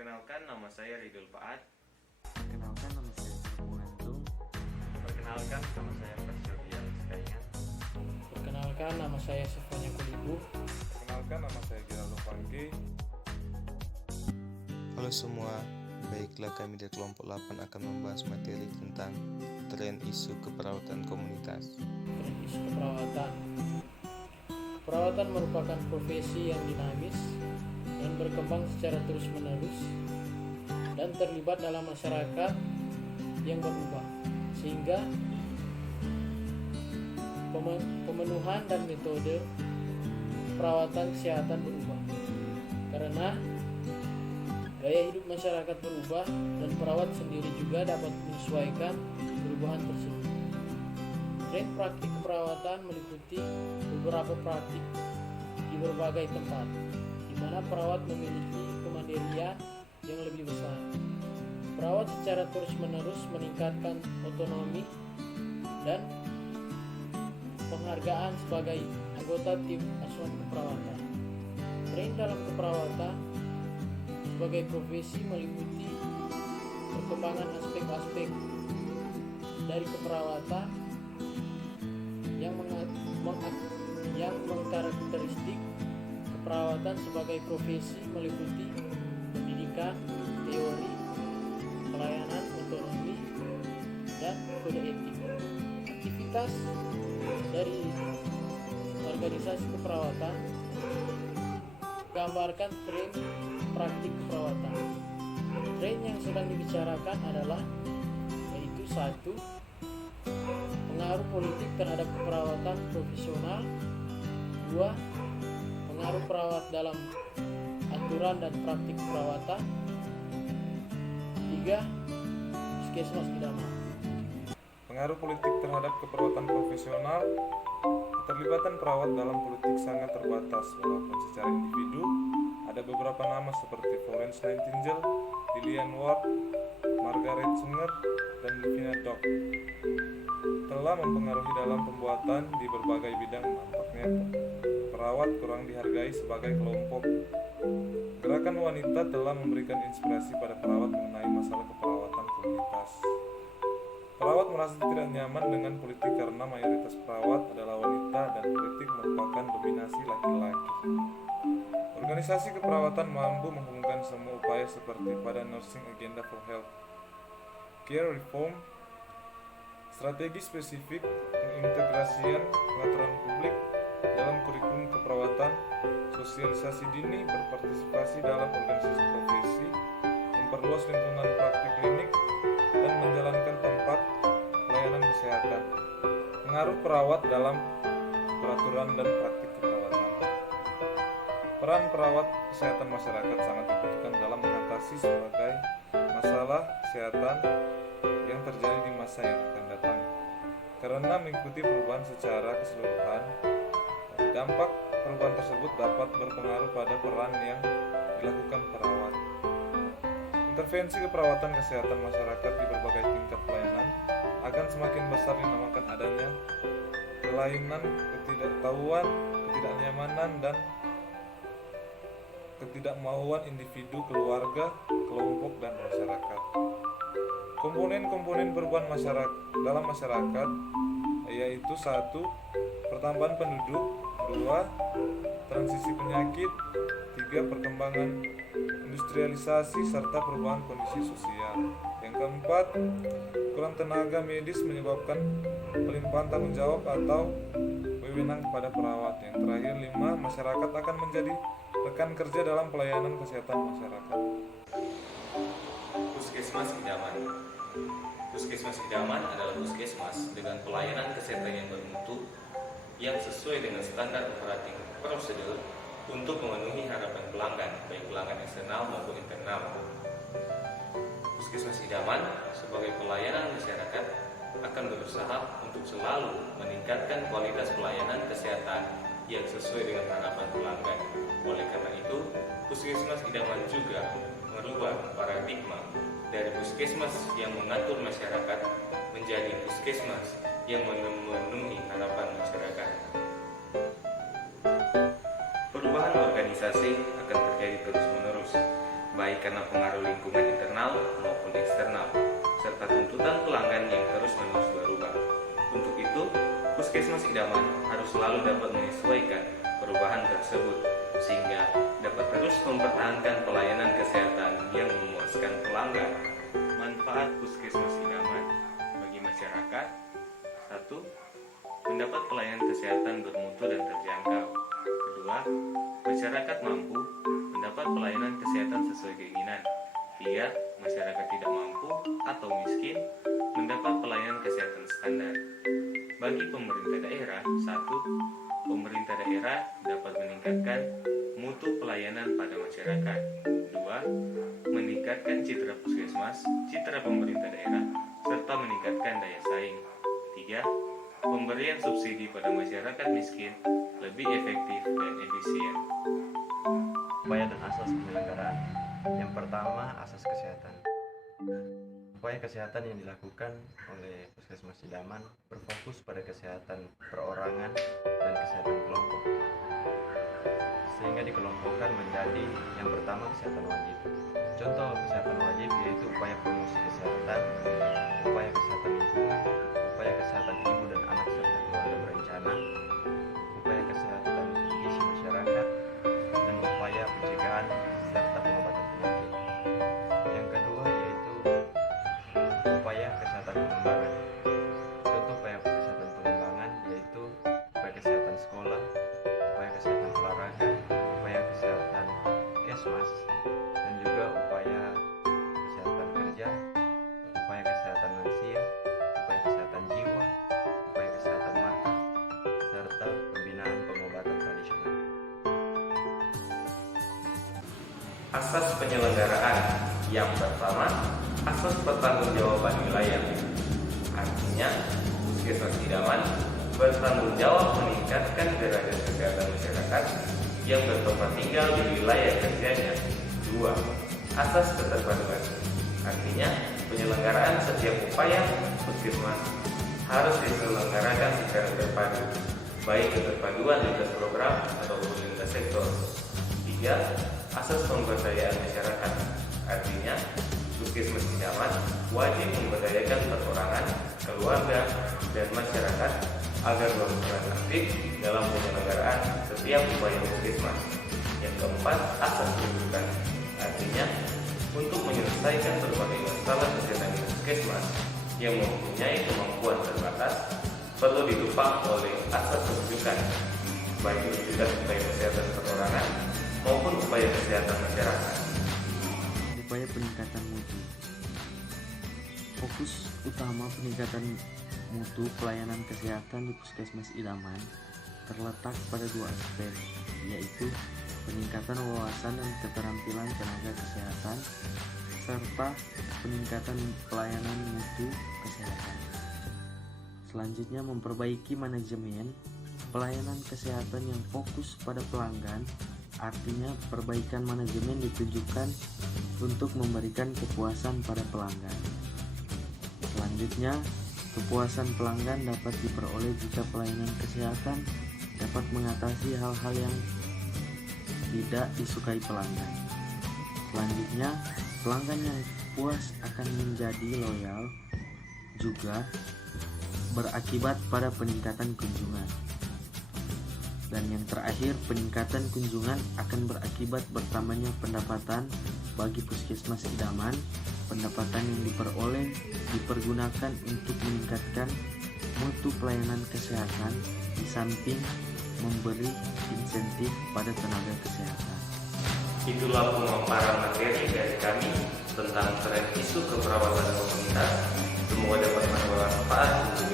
Perkenalkan, nama saya Ridul Paat. Perkenalkan, nama saya Firman Mantung. Perkenalkan, nama saya Prasetyo Sekaingan. Perkenalkan, nama saya Sefanya Kulibu. Perkenalkan, nama saya Geraldo Panggi. Halo semua, baiklah kami dari kelompok 8 akan membahas materi tentang tren isu keperawatan komunitas. Tren isu keperawatan. Keperawatan merupakan profesi yang dinamis dan berkembang secara terus-menerus dan terlibat dalam masyarakat yang berubah, sehingga pemenuhan dan metode perawatan kesehatan berubah. Karena gaya hidup masyarakat berubah dan perawat sendiri juga dapat menyesuaikan perubahan tersebut. Tren praktik keperawatan meliputi beberapa praktik di berbagai tempat, di mana perawat memiliki kemandirian yang lebih besar. Perawat secara terus-menerus meningkatkan otonomi dan penghargaan sebagai anggota tim asuhan keperawatan. Tren dalam keperawatan sebagai profesi meliputi perkembangan aspek-aspek dari keperawatan yang mengkarakteristik keperawatan sebagai profesi meliputi pendidikan, teori, pelayanan, otonomi, dan kode etik. Aktivitas dari organisasi keperawatan gambarkan tren praktik keperawatan. Tren yang sedang dibicarakan adalah yaitu 1. Pengaruh politik terhadap keperawatan profesional. 2. Pengaruh perawat dalam aturan dan praktik keperawatan. 3. Puskesmas idaman. Pengaruh politik terhadap keperawatan profesional. Keterlibatan perawat dalam politik sangat terbatas, walaupun secara individu ada beberapa nama seperti Florence Nightingale, Lillian Ward, Margaret Sanger, dan Livina Dock telah mempengaruhi dalam pembuatan di berbagai bidang. Nampaknya perawat kurang dihargai sebagai kelompok. Gerakan wanita telah memberikan inspirasi pada perawat mengenai masalah keperawatan komunitas. Perawat merasa tidak nyaman dengan politik karena mayoritas perawat adalah wanita dan politik merupakan dominasi laki-laki. Organisasi keperawatan mampu menghubungkan semua upaya seperti pada Nursing Agenda for Health Care Reform, strategi spesifik, pengintegrasian pengaturan publik dalam kurikulum keperawatan, sosialisasi dini, berpartisipasi dalam organisasi profesi, memperluas lingkungan praktik klinik, dan menjalankan tempat pelayanan kesehatan. Pengaruh perawat dalam peraturan dan praktik keperawatan. Peran perawat kesehatan masyarakat sangat dibutuhkan dalam mengatasi sebagai masalah kesehatan yang terjadi di masa yang akan datang. Karena mengikuti perubahan secara keseluruhan, dampak perubahan tersebut dapat berpengaruh pada peran yang dilakukan perawat. Intervensi keperawatan kesehatan masyarakat di berbagai tingkat pelayanan akan semakin besar dinamakan adanya kelainan, ketidaktahuan, ketidaknyamanan, dan ketidakmauan individu, keluarga, kelompok, dan masyarakat. Komponen-komponen perubahan dalam masyarakat yaitu 1. Pertambahan penduduk, 2. Transisi penyakit, 3. Perkembangan industrialisasi serta perubahan kondisi sosial. Yang keempat, kurang tenaga medis menyebabkan pelimpahan tanggung jawab atau wewenang pada perawat. Yang terakhir, 5. Masyarakat akan menjadi rekan kerja dalam pelayanan kesehatan masyarakat. Puskesmas idaman. Puskesmas idaman adalah puskesmas dengan pelayanan kesehatan yang bermutu yang sesuai dengan standar operating prosedur untuk memenuhi harapan pelanggan, baik pelanggan eksternal maupun internal. Puskesmas idaman sebagai pelayanan masyarakat akan berusaha untuk selalu meningkatkan kualitas pelayanan kesehatan yang sesuai dengan harapan pelanggan. Oleh karena itu, puskesmas idaman juga merubah paradigma dari puskesmas yang mengatur masyarakat menjadi puskesmas yang memenuhi harapan masyarakat. Perubahan organisasi akan terjadi terus-menerus, baik karena pengaruh lingkungan internal maupun eksternal, serta tuntutan pelanggan yang terus-menerus berubah. Untuk itu, puskesmas idaman harus selalu dapat menyesuaikan perubahan tersebut, sehingga dapat terus mempertahankan pelayanan kesehatan yang memuaskan pelanggan. Manfaat puskesmas idaman bagi masyarakat: 1. Mendapat pelayanan kesehatan bermutu dan terjangkau. Kedua, masyarakat mampu mendapat pelayanan kesehatan sesuai keinginan. 3. Masyarakat tidak mampu atau miskin mendapat pelayanan kesehatan standar. Bagi pemerintah daerah: 1. Pemerintah daerah dapat meningkatkan mutu pelayanan pada masyarakat. 2. Meningkatkan citra puskesmas, citra pemerintah daerah, serta meningkatkan daya saing. 3. Pemberian subsidi pada masyarakat miskin lebih efektif dan efisien. Upaya dan asas penyelenggaraan. Yang pertama, asas kesehatan. Upaya kesehatan yang dilakukan oleh puskesmas idaman berfokus pada kesehatan perorangan dan kesehatan kelompok, sehingga dikelompokkan menjadi yang pertama kesehatan wajib. Contoh kesehatan wajib yaitu upaya promosi kesehatan, upaya kesehatan lingkungan, upaya kesehatan ibu dan anak serta keluarga berencana, upaya kesehatan gizi masyarakat, dan upaya pencegahan serta pengobatan penyakit. Yang kedua yaitu upaya kesehatan pengembangan. Contoh upaya kesehatan pengembangan yaitu upaya kesehatan sekolah, upaya kesehatan olahraga, upaya kesehatan kesmas, dan juga upaya kesehatan kerja, upaya kesehatan lansia, upaya kesehatan jiwa, upaya kesehatan mata, serta pembinaan pengobatan tradisional. Asas penyelenggaraan. Yang pertama, asas pertanggungjawaban wilayah. Artinya, puskesmas idaman bertanggung jawab meningkatkan derajat kesehatan masyarakat yang bertempat tinggal di wilayah kerjanya. 2. Asas keterpaduan. Artinya, penyelenggaraan setiap upaya puskesmas harus diselenggarakan secara terpadu, baik keterpaduan lintas program ataupun lintas sektor. 3. Asas pemberdayaan masyarakat. Artinya, puskesmas idaman wajib memberdayakan perorangan, keluarga, dan masyarakat agar berperan aktif dalam penyelenggaraan setiap upaya puskesmas. Yang keempat, asas kedudukan. Artinya, untuk menyelesaikan berbagai masalah kesehatan di puskesmas yang mempunyai kemampuan terbatas, perlu ditopang oleh asas kedudukan, baik rujukan upaya kesehatan perorangan maupun upaya kesehatan masyarakat. Upaya peningkatan mutu. Fokus utama peningkatan mutu pelayanan kesehatan di puskesmas idaman terletak pada dua aspek, yaitu peningkatan wawasan dan keterampilan tenaga kesehatan serta peningkatan pelayanan mutu kesehatan. Selanjutnya, memperbaiki manajemen pelayanan kesehatan yang fokus pada pelanggan. Artinya, perbaikan manajemen ditujukan untuk memberikan kepuasan pada pelanggan. Selanjutnya, kepuasan pelanggan dapat diperoleh jika pelayanan kesehatan dapat mengatasi hal-hal yang tidak disukai pelanggan. Selanjutnya, pelanggan yang puas akan menjadi loyal, juga berakibat pada peningkatan kunjungan. Dan yang terakhir, peningkatan kunjungan akan berakibat bertambahnya pendapatan bagi puskesmas idaman. Pendapatan yang diperoleh dipergunakan untuk meningkatkan mutu pelayanan kesehatan di samping memberi insentif pada tenaga kesehatan. Itulah pemaparan materi dari kami tentang tren isu keperawatan komunitas. Semoga dapat bermanfaat untuk